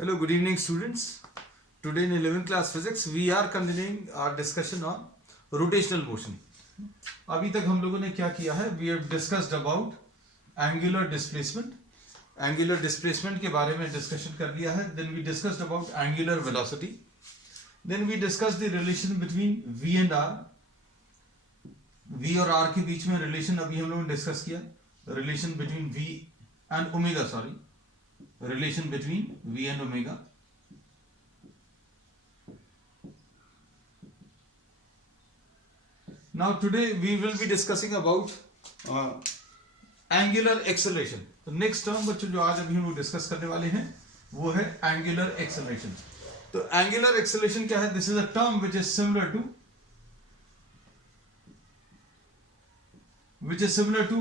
Hello, good evening, students. Today in 11th class physics, we are continuing our discussion on rotational motion. अभी तक हम लोगों ने क्या किया है? We have discussed about angular displacement. Angular displacement के बारे में discussion कर लिया है. Then we discussed about angular velocity. Then we discussed the relation between v and r. v और r के बीच में relation अभी हम लोगों ने discuss किया. Relation between v and omega, sorry. Relation between v and omega. Now today we will be discussing about angular acceleration. तो next term बच्चों जो आज अभी हम लोग डिस्कस करने वाले हैं वो है angular acceleration. तो angular acceleration क्या है? This is a term which is similar to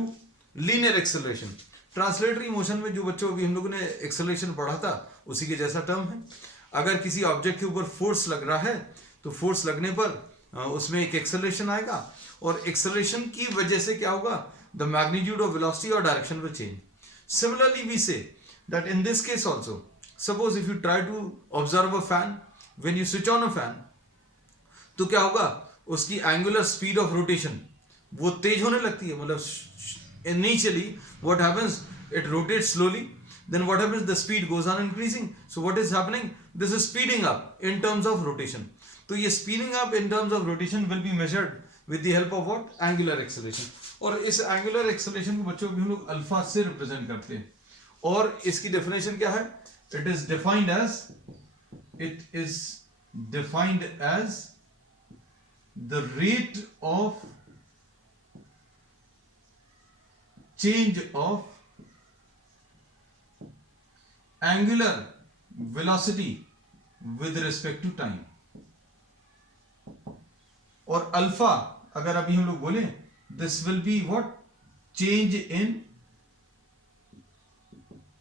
linear acceleration. Translatory motion में जो बच्चों अभी हम लोगों ने एक्सेलरेशन पढ़ा था उसी के जैसा टर्म है. अगर किसी ऑब्जेक्ट के ऊपर फोर्स लग रहा है तो फोर्स लगने पर उसमें एक एक्सेलरेशन आएगा और एक्सेलरेशन की वजह से क्या होगा? द मैग्नीट्यूड ऑफ वेलोसिटी और direction will change. Similarly we say that in this case also suppose if you try to observe a fan, when you switch on a fan तो क्या होगा? उसकी एंगुलर स्पीड ऑफ रोटेशन वो तेज होने लगती है. मतलब initially what happens, it rotates slowly, then what happens, the speed goes on increasing. So what is happening? This is speeding up in terms of rotation. तो ये speeding up in terms of rotation will be measured with the help of what? Angular acceleration. और इस angular acceleration को बच्चों भी हम लोग alpha से रिप्रेजेंट करते हैं. और इसकी डेफिनेशन क्या है? It is defined as the rate of change of angular velocity with respect to time. और अल्फा अगर अभी हम लोग बोले, this will be what? Change in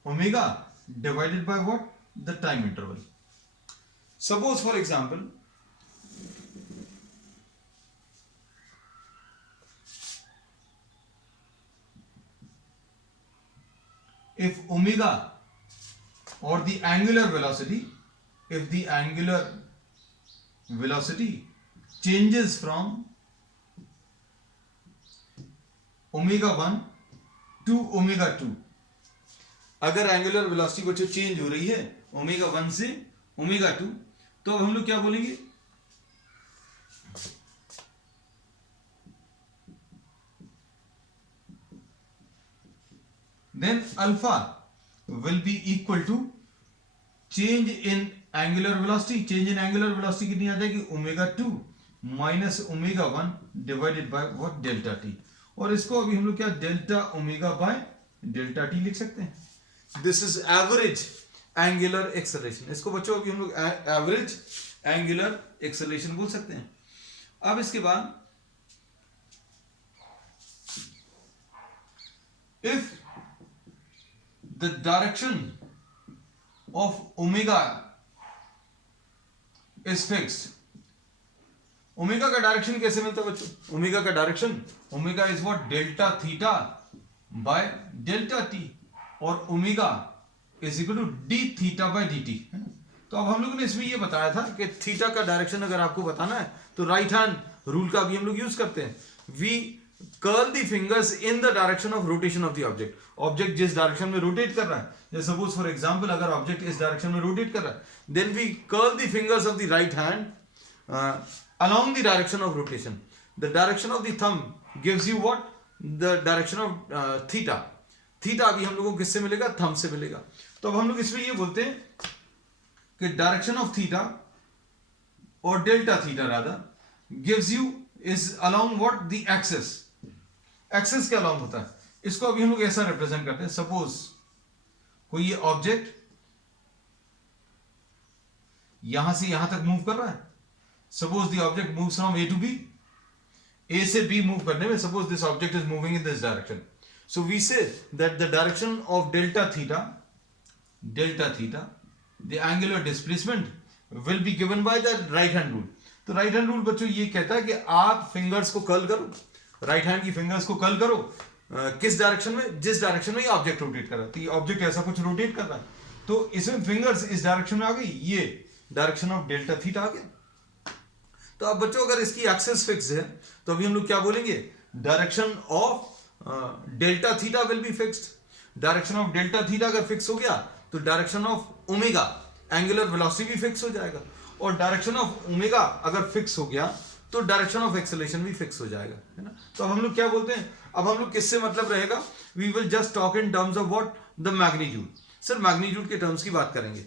omega divided by what? The time interval. Suppose for example if omega or the angular velocity, if the angular velocity changes from omega 1 to omega 2, अगर angular velocity बच्चों change हो रही है omega 1 से omega 2, तो अब हम लोग क्या बोलेंगे? Then alpha will be equal to change in angular velocity. Change in angular velocity कितनी आ जाएगी? omega 2 minus omega 1 divided by what? delta t. और इसको अभी हम लोग क्या delta omega by delta t लिख सकते हैं. This is average angular acceleration. इसको बच्चों अभी हम लोग average angular acceleration बोल सकते हैं. अब इसके बाद if the direction of omega is fixed. Omega का डायरेक्शन कैसे मिलता है बच्चों? ओमेगा का direction, omega is what? Delta theta by delta T, और omega is equal to D theta by D T. तो अब हम लोगों ने इसमें ये बताया था कि थीटा का डायरेक्शन अगर आपको बताना है तो राइट हैंड रूल का भी हम लोग यूज करते हैं. We curl the fingers in the direction of rotation of the object. Object जिस डायरेक्शन में रोटेट कर रहा है, जैसे सपोज फॉर एग्जांपल अगर ऑब्जेक्ट इस डायरेक्शन में रोटेट कर रहा है, then we curl the fingers of the right hand along the direction of rotation. The direction of the thumb gives you what? The direction of theta. Theta अभी हम लोगों को किससे मिलेगा? थंब से मिलेगा. तो अब हम लोग इसमें ये बोलते हैं कि डायरेक्शन ऑफ थीटा और delta theta rather gives you is along what? The axis. Axis के along होता है. इसको अभी हम लोग ऐसा रिप्रेजेंट करते हैं. सपोज कोई ये ऑब्जेक्ट यहां से यहां तक मूव कर रहा है. Suppose the object moves from A to B. A से B move करने में suppose this object is moving in this direction. So we say that the direction of delta theta, the angular displacement will be given by the right hand rule. तो right hand rule बच्चों ये कहता है कि आप fingers को curl करो, right hand की fingers को curl करो किस डायरेक्शन में? जिस डायरेक्शन में ये ऑब्जेक्ट रोटेट कर रहा है. तो ये ऑब्जेक्ट ऐसा कुछ रोटेट कर रहा है तो इसमें फिंगर्स इस डायरेक्शन में आ गई, ये डायरेक्शन ऑफ डेल्टा थीटा आ गया। तो अब बच्चों अगर इसकी एक्सिस फिक्स है तो अभी हम लोग क्या बोलेंगे, direction of delta theta will be fixed. Direction of delta theta अगर फिक्स हो गया तो direction of omega angular velocity भी फिक्स हो जाएगा, और डायरेक्शन ऑफ ओमेगा अगर फिक्स हो गया तो डायरेक्शन ऑफ एक्सेलरेशन भी फिक्स हो जाएगा, है ना। तो अब हम लोग क्या बोलते हैं, अब हम लोग किससे मतलब रहेगा, we will just talk in terms of what, the magnitude. Sir magnitude के टर्म्स की बात करेंगे,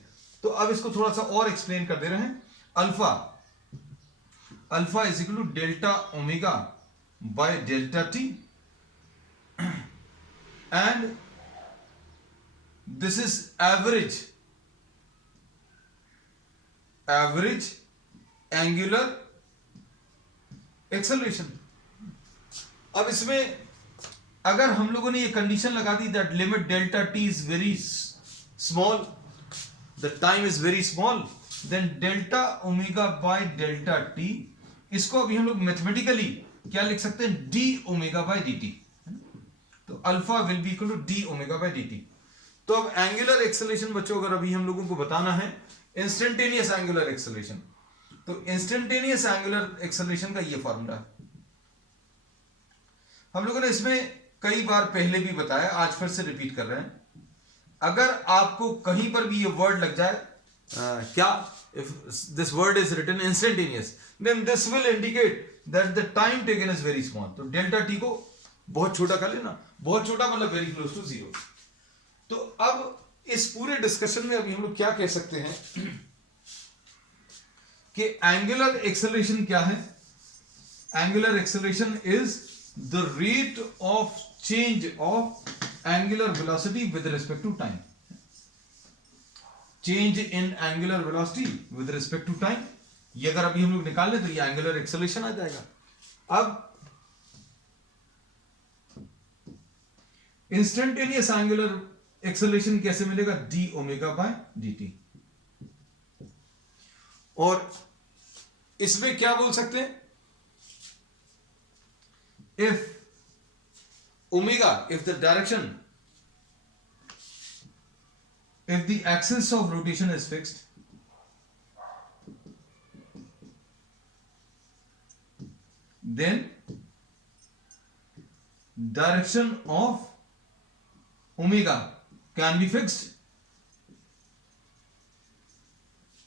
तो अब इसको थोड़ा सा और एक्सप्लेन कर दे रहे हैं। Alpha is equal to delta omega by delta T, and this is average angular acceleration. अब इसमें अगर हम लोगों ने ये कंडीशन लगा दी that limit delta T is very small, the time is very small, then delta omega by delta T, इसको अभी हम लोग मैथमेटिकली क्या लिख सकते हैं, D omega by D T. तो alpha will be equal to D omega by D T. तो अब एंगुलर एक्सेलरेशन बच्चों अगर अभी हम लोगों को बताना है इंस्टेंटेनियस एंगुलर एक्सेलरेशन, तो इंस्टेंटेनियस एंगुलर एक्सेलरेशन का ये फॉर्मूला है। हम लोगों ने इसमें कई बार पहले भी बताया, आज फिर से रिपीट कर रहे हैं। अगर आपको कहीं पर भी ये वर्ड लग जाए, क्या, if this word is written instantaneous, then this will indicate that the time taken is very small. तो डेल्टा टी को बहुत छोटा कर लेना, बहुत छोटा मतलब वेरी क्लोज टू जीरो। तो अब इस पूरे डिस्कशन में अभी हम लोग क्या कह सकते हैं कि एंगुलर एक्सेलरेशन क्या है, angular acceleration is the rate of change of angular velocity with respect to time, change in angular velocity with respect to time। ये अगर अभी हम लोग निकाल ले तो ये एंगुलर एक्सेलरेशन आ जाएगा। अब इंस्टेंटेनियस एंगुलर एक्सेलरेशन कैसे मिलेगा, D omega by D T. और इसमें क्या बोल सकते हैं, if omega, if the direction, if the axis of rotation is fixed, then direction of omega can be fixed।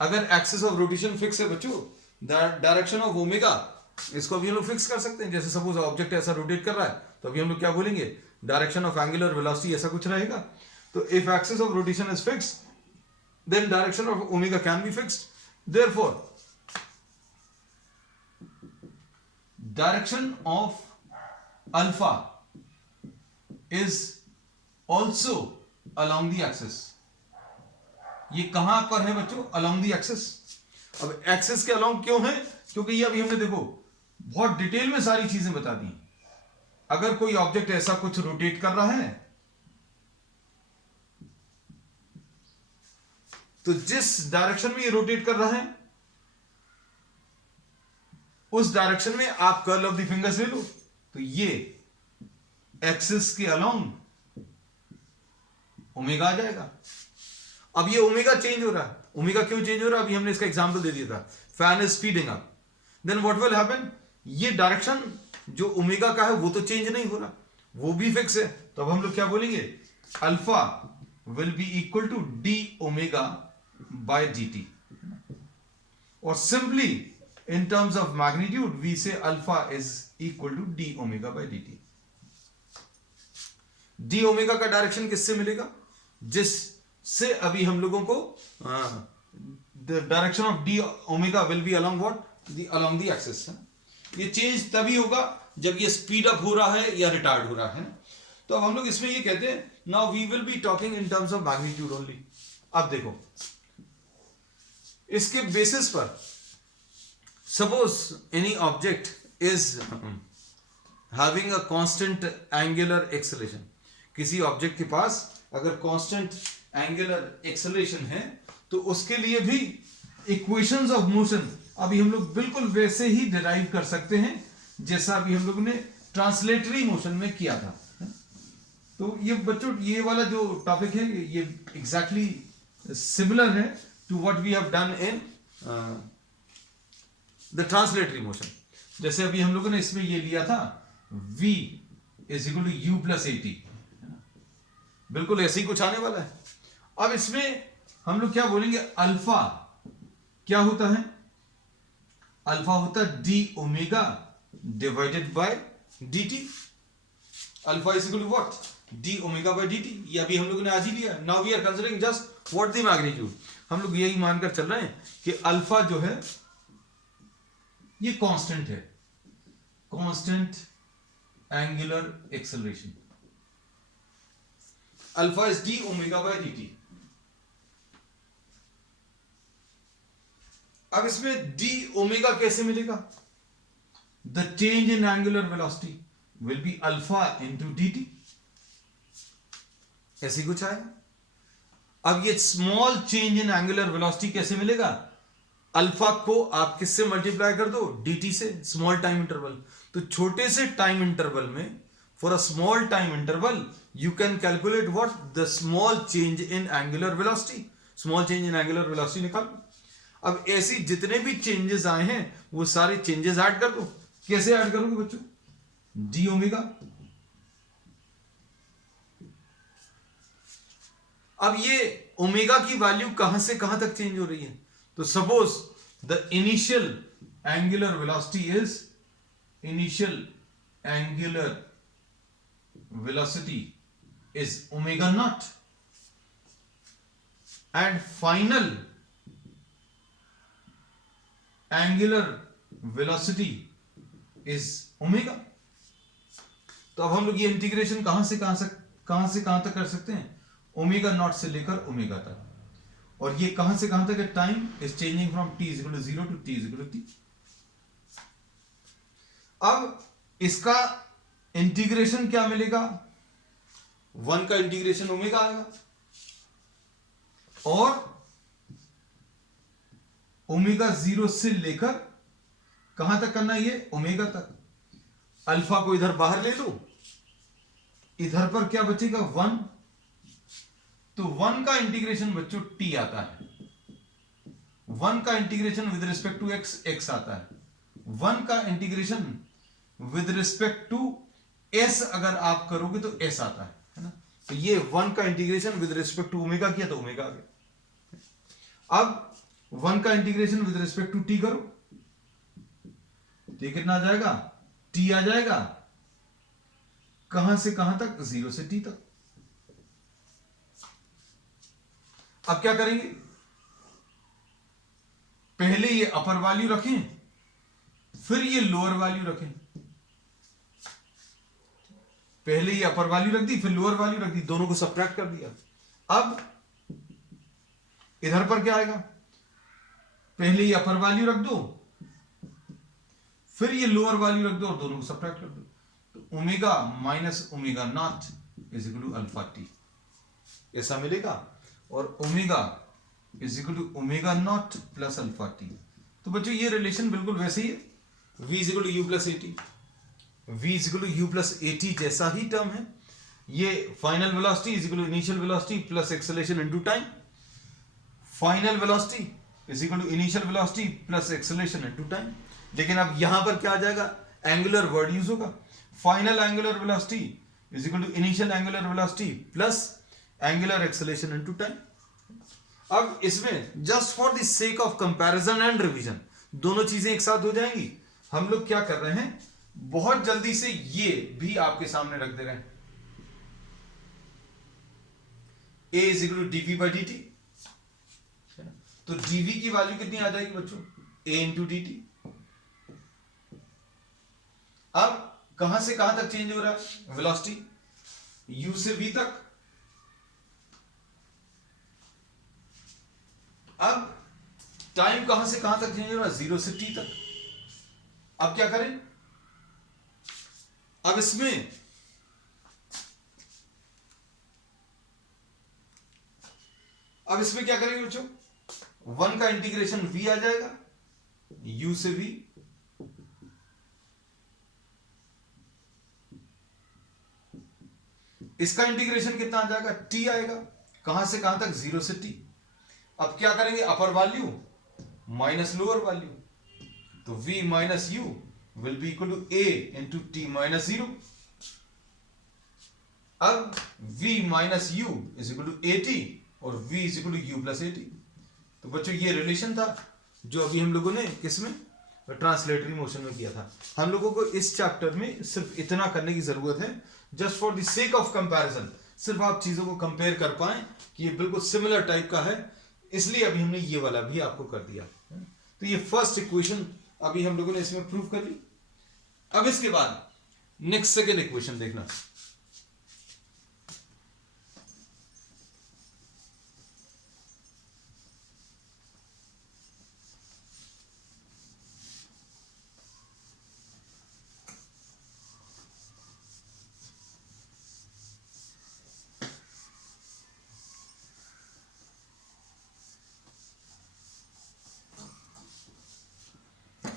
अगर एक्सिस ऑफ रोटेशन फिक्स है बच्चों, डायरेक्शन ऑफ ओमेगा इसको भी हम लोग फिक्स कर सकते हैं। जैसे सपोज ऑब्जेक्ट ऐसा रोटेट कर रहा है तो अभी हम लोग क्या बोलेंगे, डायरेक्शन ऑफ एंगुलर वेलोसिटी ऐसा कुछ रहेगा। तो if axis of rotation is fix then direction of omega can be fixed. Therefore direction of alpha is also along the axis. ये कहां पर है बच्चों, अलोंग द एक्सिस। अब एक्सिस के अलोंग क्यों है, क्योंकि ये अभी हमने देखो बहुत डिटेल में सारी चीजें बता दी। अगर कोई ऑब्जेक्ट ऐसा कुछ रोटेट कर रहा है तो जिस डायरेक्शन में ये रोटेट कर रहा है उस डायरेक्शन में आप कर्ल ऑफ द फिंगर्स ले लो, तो ये एक्सिस के अलोंग ओमेगा आ जाएगा। अब ये ओमेगा चेंज हो रहा है, ओमेगा क्यों चेंज हो रहा है, अभी हमने इसका एग्जांपल दे दिया था, fan is speeding up, then what will happen, ये डायरेक्शन जो ओमेगा का है वो तो चेंज नहीं हो रहा, वो भी फिक्स है। तो अब हम लोग क्या बोलेंगे, alpha will be equal to D omega by D T, और simply in terms of magnitude we say alpha is equal to D omega by D T. D omega का डायरेक्शन किससे मिलेगा, जिससे अभी हम लोगों को the direction of D omega will be along what, along the axis. ये change तभी होगा जब ये स्पीड अप हो रहा है या रिटार्ड हो रहा है। तो अब हम लोग इसमें ये कहते हैं, now we will be talking in terms of magnitude only. अब देखो इसके बेसिस पर suppose any object is having a constant angular acceleration, किसी ऑब्जेक्ट के पास अगर कांस्टेंट एंगुलर एक्सेलरेशन है तो उसके लिए भी इक्वेशंस ऑफ मोशन अभी हम लोग बिल्कुल वैसे ही डिराइव कर सकते हैं जैसा अभी हम लोग ने ट्रांसलेटरी मोशन में किया था। तो ये बच्चों ये वाला जो टॉपिक है ये एग्जैक्टली सिमिलर है to what we have done in the translatory motion. जैसे अभी हम लोगों ने इसमें ये लिया था v is equal to you plus A t, बिल्कुल ऐसे ही कुछ आने वाला है। अब इसमें हम लोग क्या बोलेंगे, अल्फा क्या होता है, अल्फा होता है d omega divided by D t. Alpha is equal to what, d omega by D t. ये अभी हम लोगों ने आज ही लिया। Now we are considering just what the magnitude. हम लोग यही मानकर चल रहे हैं कि अल्फा जो है ये कांस्टेंट है, constant angular acceleration. Alpha is D omega by D T. अब इसमें डी ओमेगा कैसे मिलेगा, the change in angular velocity will be alpha into d T, ऐसे कुछ आएगा। अब ये small change in angular velocity कैसे मिलेगा, अल्फा को आप किससे मल्टीप्लाई कर दो, dt से, स्मॉल टाइम इंटरवल। तो छोटे से टाइम इंटरवल में, for a small time interval you can calculate what, the small change in angular velocity. Small change in angular velocity निकालो। अब ऐसी जितने भी चेंजेस आए हैं वो सारे चेंजेस ऐड कर दो। कैसे ऐड करोगे बच्चों, डी ओमेगा। अब ये ओमेगा की वैल्यू कहां से कहां तक चेंज हो रही है, तो suppose the initial angular velocity is, initial angular velocity is omega naught and final angular velocity is omega. तो अब हम लोग ये इंटीग्रेशन कहां से कहां तक कर सकते हैं, ओमेगा नॉट से लेकर ओमेगा तक। और ये कहां से कहां तक है, time is changing from t is equal to 0 to t is equal to t। अब इसका इंटीग्रेशन क्या मिलेगा, 1 का इंटीग्रेशन ओमेगा आएगा और ओमेगा 0 से लेकर कहां तक करना है, ये ओमेगा तक। अल्फा को इधर बाहर ले लो, इधर पर क्या बचेगा 1, तो 1 का इंटीग्रेशन बच्चों t आता है, 1 का integration with respect to x आता है, 1 का integration with respect to s अगर आप करोगे तो s आता है ना। तो ये 1 का integration with respect to omega किया तो ओमेगा आ गया। अब 1 का integration with respect to t करो तो कितना आ जाएगा, t आ जाएगा कहां से कहां तक, 0 से t तक। अब क्या करेंगे, पहले ये अपर वैल्यू रखें फिर ये लोअर वैल्यू रखें। पहले ये अपर वैल्यू रख दी फिर लोअर वैल्यू रख दी, दोनों को सब्ट्रैक्ट कर दिया। अब इधर पर क्या आएगा, पहले ये अपर वैल्यू रख दो फिर ये लोअर वैल्यू रख दो और दोनों को सब्ट्रैक्ट कर दो। तो omega minus omega naught is equal to alpha t, ऐसा मिलेगा। और omega is equal to omega naught plus alpha t. तो बच्चों ये रिलेशन बिल्कुल वैसे ही है, v is equal to you plus A t, v is equal to you plus A t जैसा ही टर्म है। ये final velocity is equal to initial velocity plus acceleration into time. Final velocity is equal to initial velocity plus acceleration into time. लेकिन अब यहां पर क्या आ जाएगा, एंगुलर वर्ड यूज होगा। Final angular velocity is equal to initial angular velocity plus angular acceleration into time. अब इसमें just for the sake of comparison and revision दोनों चीजें एक साथ हो जाएंगी। हम लोग क्या कर रहे हैं, बहुत जल्दी से ये भी आपके सामने रख दे रहे हैं, a is equal to d v by D T. तो dv की वैल्यू कितनी आ जाएगी बच्चों, a इंटू डी टी। अब कहां से कहां तक चेंज हो रहा है वेलोसिटी, u से v तक। अब टाइम कहां से कहां तक चेंज हो रहा है, 0 से t तक। अब क्या करें, अब इसमें क्या करेंगे बच्चों, 1 का इंटीग्रेशन v आ जाएगा, u से v, इसका इंटीग्रेशन कितना आ जाएगा, t आएगा, कहां से कहां तक, 0 से t। अब क्या करेंगे, upper value minus lower value, तो v minus u will be equal to a into t minus 0। अब v minus u is equal to a t और v is equal to you plus A T. तो बच्चों ये relation था जो अभी हम लोगों ने किसमें, ट्रांसलेटरी मोशन में किया था। हम लोगों को इस चैप्टर में सिर्फ इतना करने की जरूरत है, just for the sake of comparison, सिर्फ आप चीजों को कंपेयर कर पाए कि ये बिल्कुल सिमिलर टाइप का है, इसलिए अभी हमने ये वाला भी आपको कर दिया। तो ये फर्स्ट इक्वेशन अभी हम लोगों ने इसमें प्रूव कर ली। अब इसके बाद नेक्स्ट सेकेंड इक्वेशन देखना।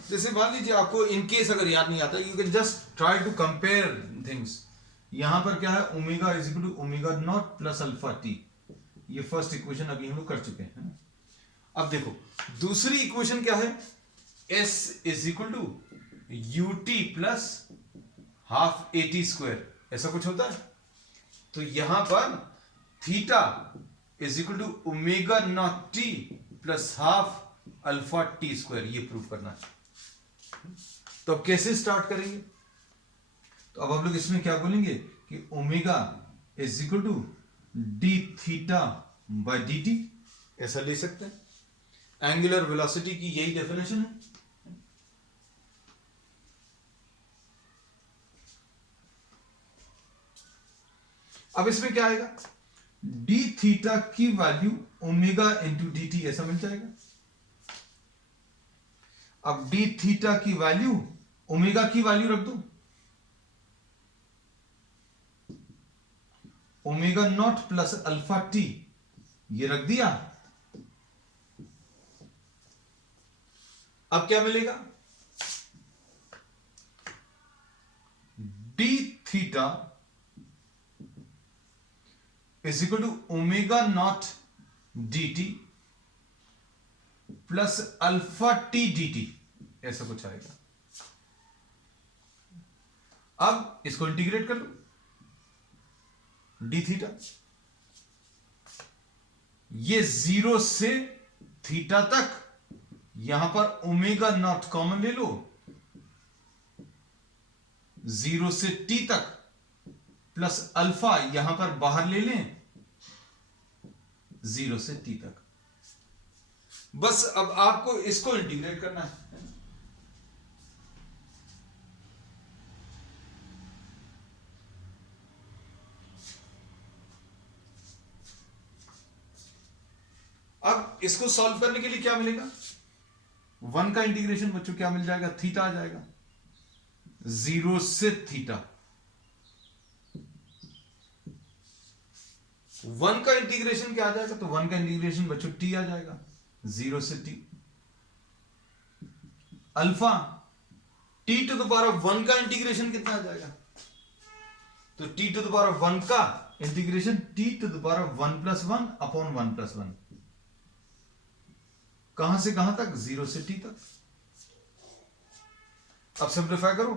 जैसे मान लीजिए आपको इन केस अगर याद नहीं आता, you can just try to compare things. यहां पर क्या है, omega is equal to omega naught plus alpha t. ये फर्स्ट इक्वेशन अभी हम लोग कर चुके हैं। अब देखो दूसरी इक्वेशन क्या है, s is equal to U T plus half A T square, ऐसा कुछ होता है। तो यहां पर theta is equal to omega naught T plus half alpha T square, ये प्रूव करना है। तो अब कैसे स्टार्ट करेंगे, तो अब हम लोग इसमें क्या बोलेंगे कि omega is equal to D theta by D t, ऐसा ले सकते हैं। एंगुलर वेलोसिटी की यही डेफिनेशन है। अब इसमें क्या आएगा, डी थीटा की value omega into d t, ऐसा मिल जाएगा। अब डी थीटा की वैल्यू, ओमेगा की वैल्यू रख दो, omega naught plus alpha t, ये रख दिया। अब क्या मिलेगा, d theta is equal to omega naught d t plus alpha t d t, ऐसा कुछ आएगा। अब इसको इंटीग्रेट कर लो, डी थीटा, ये 0 से थीटा तक, यहां पर ओमेगा नॉट कॉमन ले लो, 0 से टी तक प्लस अल्फा यहां पर बाहर ले लें 0 से टी तक। बस अब आपको इसको इंटीग्रेट करना है। अब इसको सॉल्व करने के लिए क्या मिलेगा, 1 का इंटीग्रेशन बच्चों क्या मिल जाएगा, थीटा आ जाएगा, 0 से थीटा। 1 का इंटीग्रेशन क्या आ जाएगा, तो 1 का इंटीग्रेशन बच्चों टी आ जाएगा, 0 से t. Alpha t to the power of 1 का इंटीग्रेशन कितना आ जाएगा, तो t to the power of 1 का integration t to the power of 1 plus 1 upon 1 plus 1। कहां से कहां तक, 0 से टी तक। अब सिंप्लीफाई करो,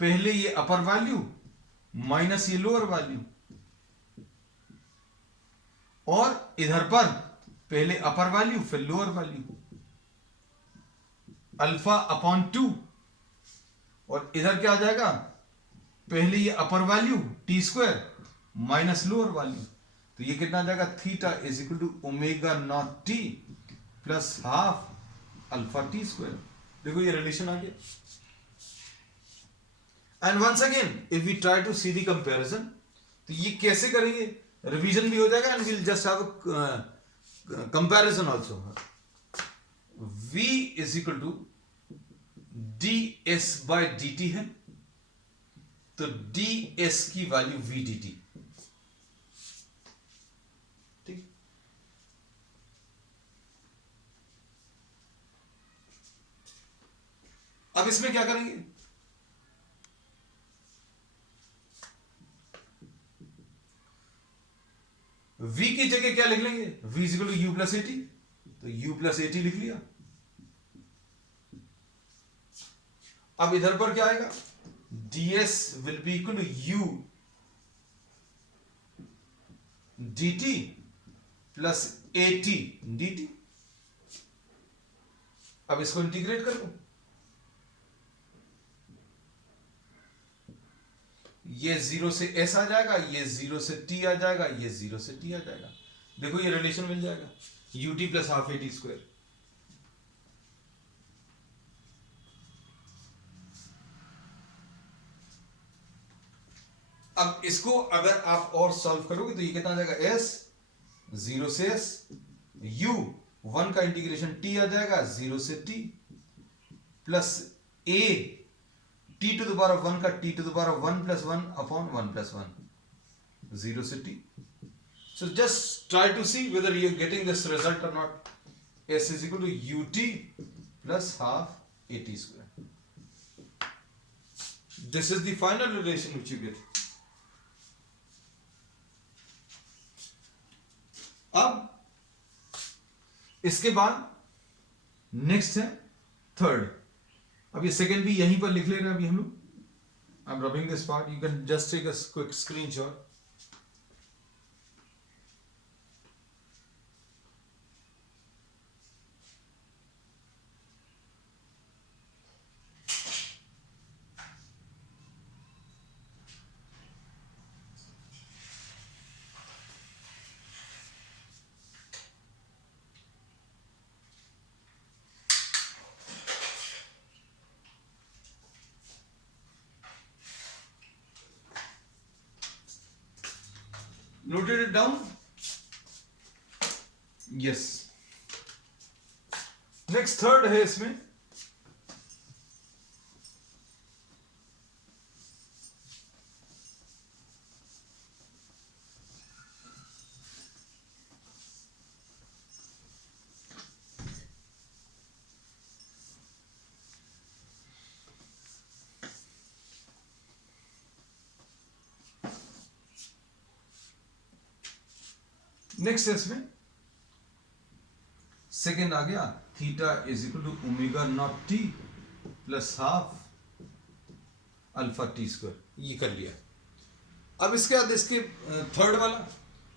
पहले ये अपर वैल्यू माइनस ये लोअर वैल्यू, और इधर पर पहले अपर वैल्यू फिर लोअर वैल्यू, अल्फा अपॉन 2, और इधर क्या आ जाएगा, पहले ये upper value T square minus lower value, तो ये कितना आ जाएगा, theta is equal to omega naught T plus half alpha T square. देखो ये रिलेशन आ गया। And once again if we try to see the comparison, तो ये कैसे करेंगे, रिवीजन भी हो जाएगा and will just have comparison also. v is equal to D S by D T है, तो डी एस की वैल्यू वी डी टी, ठीक। अब इसमें क्या करेंगे, v की जगह क्या लिख लेंगे, v is equal to you plus A T, तो u प्लस ए टी लिख लिया। अब इधर पर क्या आएगा, ds will be equal to u dt plus A T dt। अब इसको इंटीग्रेट कर लो, ये 0 से s आ जाएगा, ये 0 से t आ जाएगा, ये 0 से t आ जाएगा। देखो ये रिलेशन मिल जाएगा, ut plus half A T square. अब इसको अगर आप और सॉल्व करोगे तो ये कितना आ जाएगा, s 0 से s, u 1 का इंटीग्रेशन t आ जाएगा 0 से t plus a t to the power of 1 का t to the power of 1 plus 1 upon 1 plus 1 0 से t। So just try to see whether you are getting this result or not. S is equal to ut plus half at square. This is the final relation which you get. अब इसके बाद next है third. अब ये second भी यहीं पर लिख ले रहे हैं अभी हम लोग। I am rubbing this part, you can just take a quick screenshot. Noted it down? Yes. Next third है इसमें, नेक्स्ट है इसमें सेकेंड आ गया, theta is equal to omega naught T plus half alpha T square. ये कर लिया। अब इसके बाद इसके थर्ड वाला,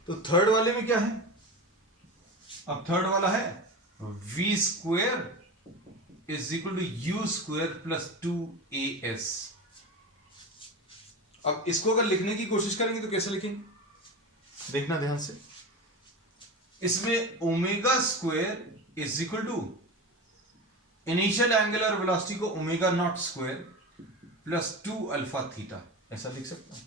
तो थर्ड वाले में क्या है, अब थर्ड वाला है v square is equal to U square plus 2as। अब इसको अगर लिखने की कोशिश करेंगे तो कैसे लिखेंगे, देखना ध्यान से। इसमें omega square is equal to initial angular velocity को omega not square plus 2 alpha theta, ऐसा लिख सकता हूं।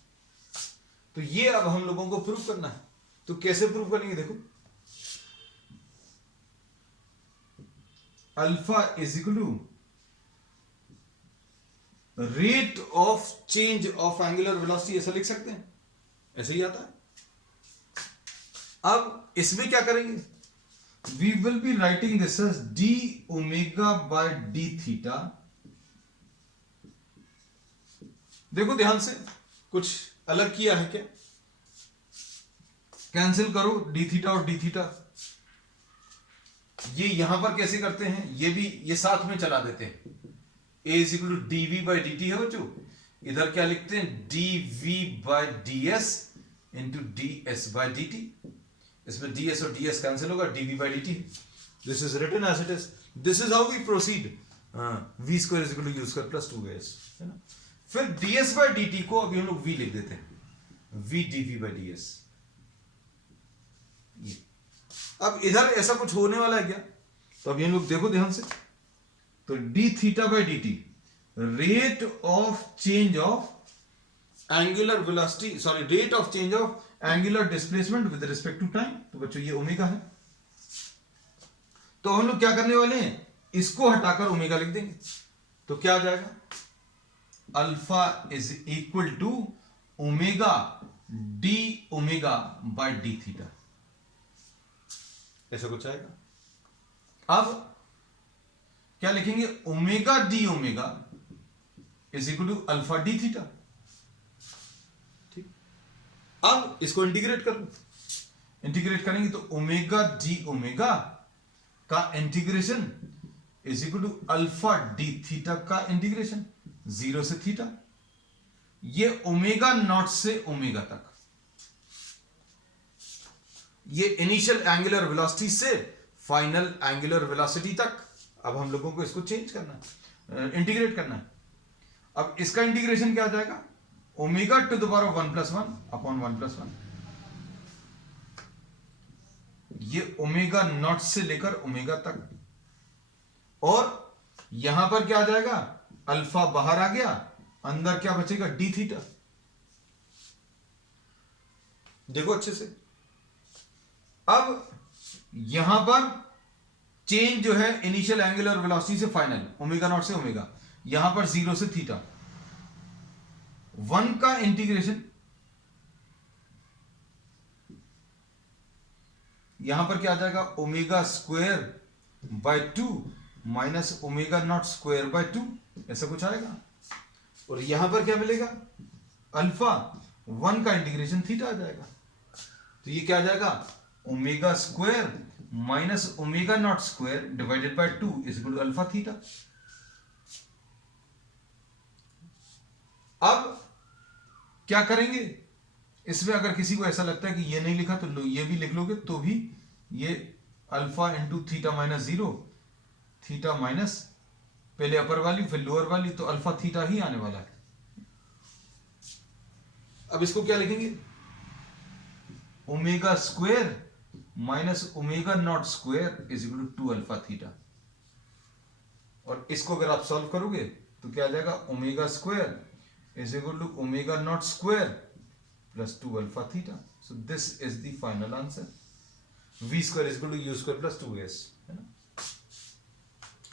तो ये अब हम लोगों को प्रूव करना है। तो कैसे प्रूव करेंगे, देखो alpha is equal to rate of change of angular velocity, ऐसा लिख सकते हैं, ऐसे ही आता है। अब इसमें क्या करेंगे, we will be writing this as D omega by D theta. देखो ध्यान से, कुछ अलग किया है क्या, कैंसिल करो डी थीटा और डी थीटा। ये यहां पर कैसे करते हैं, ये भी ये साथ में चला देते हैं। A is equal to D V by D T है बच्चों, इधर क्या लिखते हैं, D V by D S into D S by D T. इसमें डी एस और डी एस कैंसिल होगा, D V by D T. This is written as it is, this is how we proceed. V square is equal to U square plus 2as, है ना। फिर D S by D T को अभी हम लोग V लिख देते हैं, V D V by D S. अब इधर ऐसा कुछ होने वाला है क्या, तो अभी हम लोग देखो ध्यान से। तो D theta by D T, rate of change of angular velocity, sorry rate of change of angular displacement with respect to time. तो बच्चों ये ओमेगा है। तो हम लोग क्या करने वाले हैं, इसको हटाकर ओमेगा लिख देंगे। तो क्या आ जाएगा, alpha is equal to omega D omega by D theta, ऐसा कुछ आएगा। अब क्या लिखेंगे, omega D omega is equal to alpha D theta. ठीक, अब इसको इंटीग्रेट कर लो। इंटीग्रेट करेंगे तो ओमेगा डी ओमेगा का integration is equal to alpha D theta का इंटीग्रेशन 0 से थीटा, ये ओमेगा नॉट से ओमेगा तक, ये इनिशियल एंगुलर वेलोसिटी से फाइनल एंगुलर वेलोसिटी तक। अब हम लोगों को इसको चेंज करना है, इंटीग्रेट करना है। अब इसका इंटीग्रेशन क्या आ जाएगा, omega to the power of 1+1 upon 1+1, ये ओमेगा नॉट से लेकर ओमेगा तक, और यहां पर क्या आ जाएगा, अल्फा बाहर आ गया, अंदर क्या बचेगा, डी थीटा। देखो अच्छे से, अब यहां पर चेंज जो है इनिशियल एंगुलर वेलोसिटी से फाइनल, ओमेगा नॉट से ओमेगा, यहां पर 0 से थीटा, 1 का इंटीग्रेशन, यहां पर क्या आ जाएगा, omega square by 2 minus omega not square by 2, ऐसा कुछ आएगा। और यहां पर क्या मिलेगा, अल्फा 1 का इंटीग्रेशन थीटा आ जाएगा। तो ये क्या आ जाएगा, omega square minus omega not square divided by 2 is equal to alpha theta. अब क्या करेंगे, इसमें अगर किसी को ऐसा लगता है कि ये नहीं लिखा तो लो ये भी लिख लोगे तो भी, ये alpha into theta minus 0, theta minus पहले अपर वाली फिर लोअर वाली, तो अल्फा थीटा ही आने वाला है। अब इसको क्या लिखेंगे, omega square minus omega not square is equal to 2 alpha theta. और इसको अगर आप सॉल्व करोगे तो क्या आ जाएगा, omega square is equal to omega not square plus 2 alpha theta. So this is the final answer, v square is equal to u square plus 2s, है ना।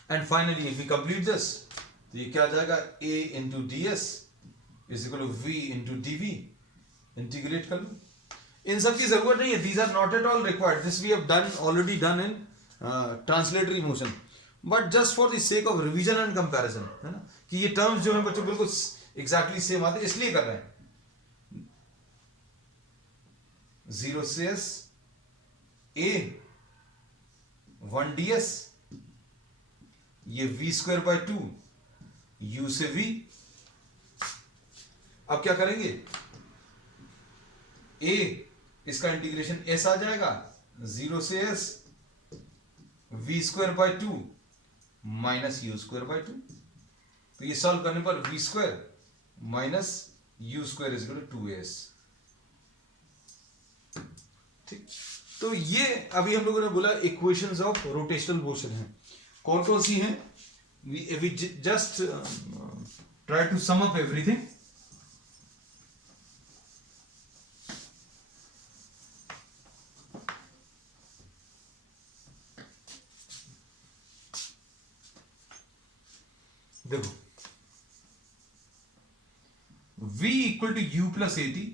And finally if we complete this, तो ये क्या आ जाएगा, a into D S is equal to v into D V. Integrate कर लो, इन सब की जरूरत नहीं है, these are not at all required, this we have done already done in translatory motion, but just for the sake of revision and comparison, है ना, कि ये टर्म्स जो है बच्चों बिल्कुल एग्जैक्टली सेम आते, इसलिए कर रहे हैं। 0 से s a 1 ds, ये v स्क्वायर बाय 2 u से v। अब क्या करेंगे, a इसका इंटीग्रेशन s आ जाएगा, 0 से s v square by 2 minus u square by 2। तो ये सॉल्व करने पर v square minus u square is equal to 2s। ठीक, तो ये अभी हम लोगों ने बोला इक्वेशंस ऑफ रोटेशनल मोशन है, कौन कौन सी हैं, we just try to sum up everything. देखो, v equal to u plus A T,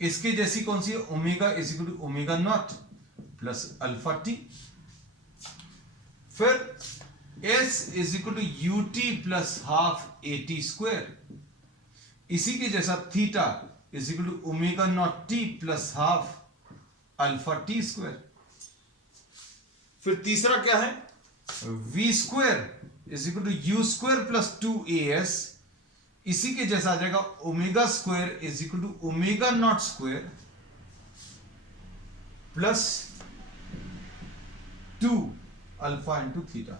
इसके जैसी कौन सी है, omega is equal to omega naught plus alpha T. फिर s is equal to U T plus half A T square, इसी के जैसा theta is equal to omega naught T plus half alpha T square. फिर तीसरा क्या है, v square is equal to U square plus 2as, इसी के जैसा आ जाएगा omega square is equal to omega not square plus 2 alpha into theta.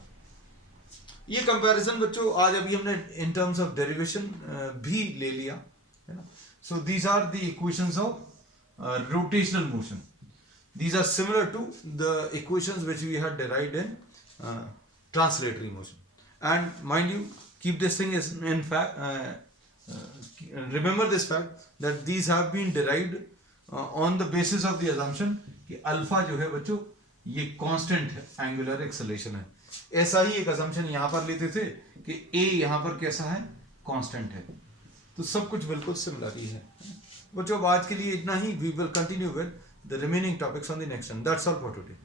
ये कंपैरिजन बच्चों आज अभी हमने इन टर्म्स ऑफ डेरिवेशन भी ले लिया, है ना। So these are the equations of rotational motion, these are similar to the equations which we had derived in translatory motion. And mind you, keep this thing is in fact remember this fact that these have been derived on the basis of the assumption कि alpha जो है बच्चों ये constant angular acceleration है। ऐसा ही एक assumption यहां पर लेते थे कि a यहां पर कैसा है, कांस्टेंट है। तो सब कुछ बिल्कुल सिमिलर ही है बच्चों। आज के लिए इतना ही, we will continue with the remaining topics on the next one. That's all for today.